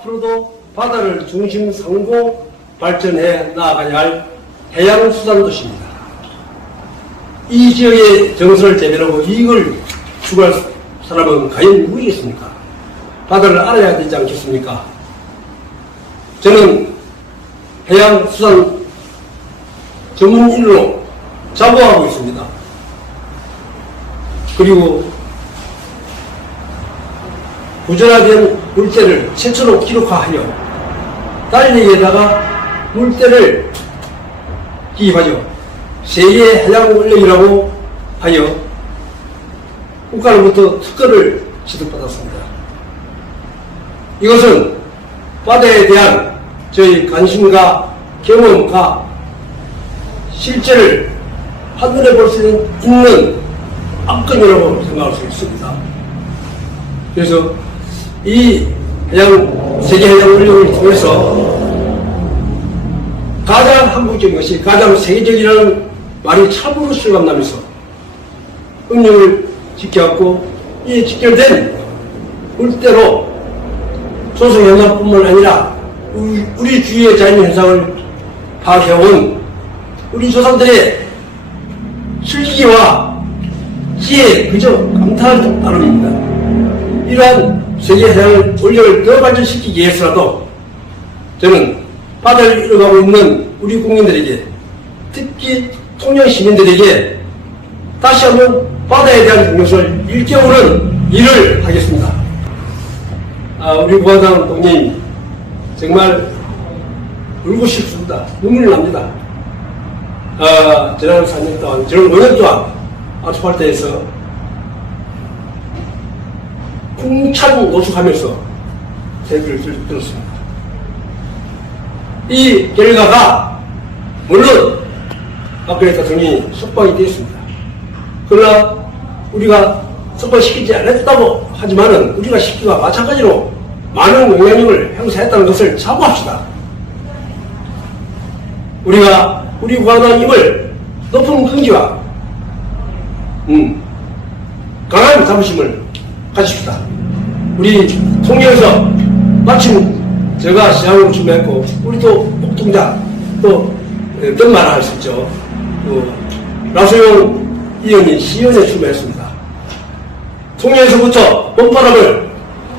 앞으로도 바다를 중심 상고 발전해 나아가야 할 해양수산도시입니다. 이 지역의 정서를 대변하고 이익을 추구할 사람은 과연 누구이겠습니까? 바다를 알아야 되지 않겠습니까? 저는 해양수산 전문인으로 자부하고 있습니다. 그리고 구조화된 물때를 최초로 기록하여 달리기에다가 물때를 기입하죠. 세계 해양 원령이라고 하여 국가로부터 특허를 취득받았습니다. 이것은 바다에 대한 저희 관심과 경험과 실제를 하늘에 볼 수 있는 압권이라고 생각할 수 있습니다. 그래서 이 해양, 세계 해양 원령을 통해서 가장 한국적인 것이 가장 세계적이라는 말이 참으로 실감나면서 음력을 지켜왔고 이 직결된 물대로 조성 현상뿐만 아니라 우리, 우리 주위의 자연 현상을 파악해온 우리 조상들의 실기와 지혜 그저 감탄할 따름입니다. 이러한 세계 해양을 원력을 더 발전시키기 위해서라도 저는 바다를 이뤄가고 있는 우리 국민들에게 특히 통영 시민들에게 다시 한번 바다에 대한 중요성을 일깨우는 일을 하겠습니다. 아, 우리 부하당 동님 정말 울고 싶습니다. 눈물이 납니다. 아, 지난 4년 동안, 저는 5년 동안 아스팔트에서 풍찬 노숙하면서 세비를 들- 들었습니다. 이 결과가 물론 박근혜 대통령이 석방이 되었습니다. 그러나 우리가 석방시키지 않았다고 하지만은 우리가 시키와 마찬가지로 많은 영향력을 행사했다는 것을 자부합시다. 우리가 우리 국가당임을 높은 긍지와 음, 강한 자부심을 가집시다. 우리 통영에서 마침 제가 시장으로 준비했고 우리 또 목동자 또 뜬말 할수 있죠. 또 나소영 의원이 시연에 출마했습니다. 통영에서부터 봄바람을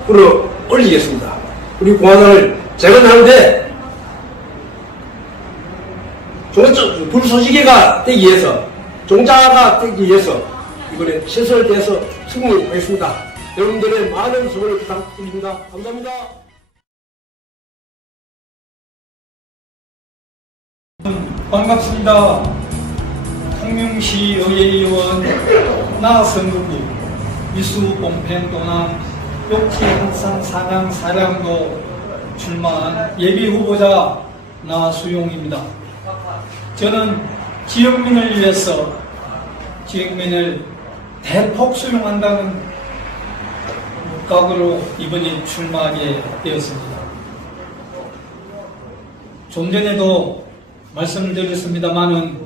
불어 올리겠습니다. 우리 공화당을 재건하는데 불소지개가 되기 위해서 종자가 되기 위해서 이번에 최선을 다해서 승리하겠습니다. 여러분들의 많은 수고를 부탁드립니다. 감사합니다. 반갑습니다. 통명시 의회의원 나성국이 미수 봉펜 도남 욕지 한산 사냥 사량도 출마한 예비 후보자 나수용입니다. 저는 지역민을 위해서 지역민을 대폭 수용한다는 각오로 이번에 출마하게 되었습니다. 좀 전에도 말씀을 드렸습니다만은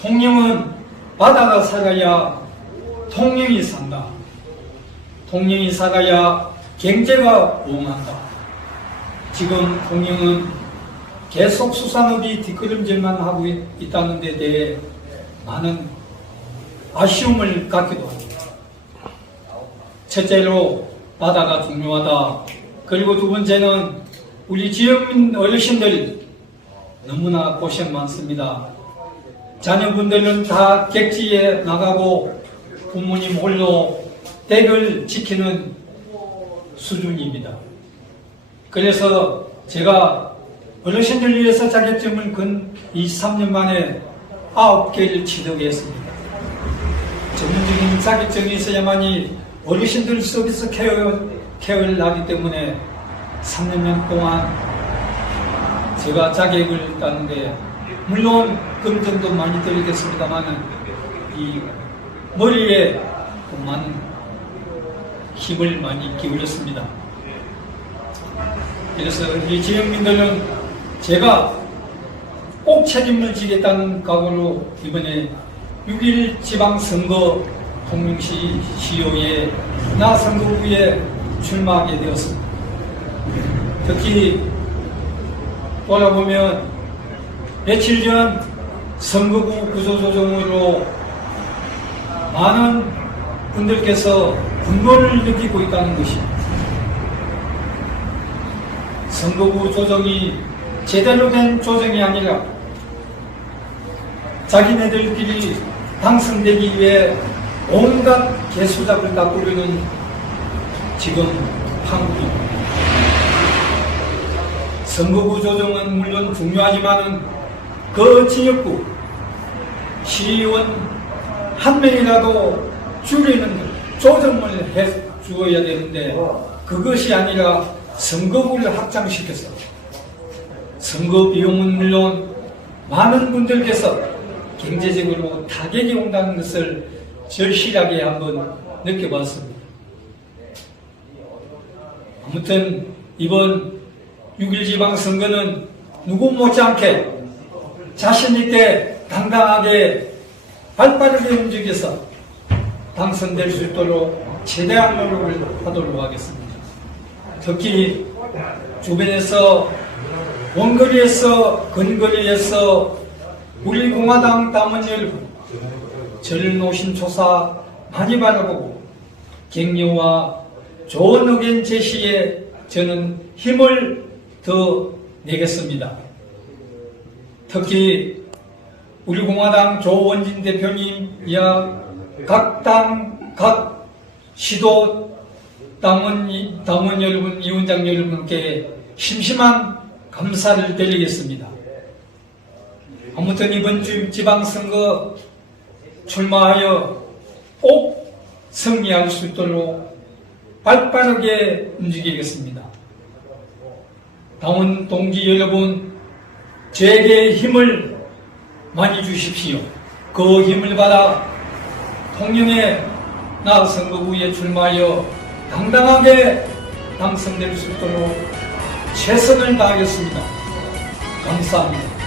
통영은 바다가 살아야 통영이 산다. 통영이 살아야 경제가 부흥한다. 지금 통영은 계속 수산업이 뒷걸음질만 하고 있- 있다는 데 대해 많은 아쉬움을 갖기도 합니다. 첫째로 바다가 중요하다. 그리고 두 번째는 우리 지역민 어르신들 너무나 고생 많습니다. 자녀분들은 다 객지에 나가고 부모님 홀로 댁을 지키는 수준입니다. 그래서 제가 어르신들 위해서 자격증을 근 23년 만에 9개를 취득했습니다. 전문적인 자격증이 있어야만이 어르신들 서비스 케어, 케어를 하기 때문에 3년 동안 제가 자격을 따는데 물론 금전도 많이 들겠습니다만은 이 머리에 많은 힘을 많이 기울였습니다. 그래서 이 지역민들은 제가 꼭 책임을 지겠다는 각오로 이번에 6일 지방선거 통영시 시의회 나 선거구에 출마하게 되었습니다. 특히 돌아보면 며칠 전 선거구 구조조정으로 많은 분들께서 분노를 느끼고 있다는 것입니다. 선거구 조정이 제대로 된 조정이 아니라 자기네들끼리 당선되기 위해 온갖 개수작을 다 꾸리는 지금 한국입니다. 선거구 조정은 물론 중요하지만은 그 지역구 시의원 한 명이라도 줄이는 조정을 해 주어야 되는데 그것이 아니라 선거구를 확장시켜서 선거 비용은 물론 많은 분들께서 경제적으로 타격이 온다는 것을 절실하게 한번 느껴봤습니다. 아무튼 이번 6일 지방선거는 누구 못지않게 자신있게 당당하게 발빠르게 움직여서 당선될 수 있도록 최대한 노력을 하도록 하겠습니다. 특히 주변에서 원거리에서 근거리에서 우리 공화당 당원 여 러분 저를 노심초사 많이 바라보고 격려와 좋은 의견 제시에 저는 힘을 더 내겠습니다. 특히 우리 공화당 조원진 대표님이야 각 당, 각 시도 당원, 당원 여러분, 위원장 여러분께 심심한 감사를 드리겠습니다. 아무튼 이번 주 지방선거 출마하여 꼭 승리할 수 있도록 발빠르게 움직이겠습니다. 당원 동지 여러분, 저에게 힘을 많이 주십시오. 그 힘을 받아 통영의 나 선거구에 출마하여 당당하게 당선될 수 있도록 최선을 다하겠습니다. 감사합니다.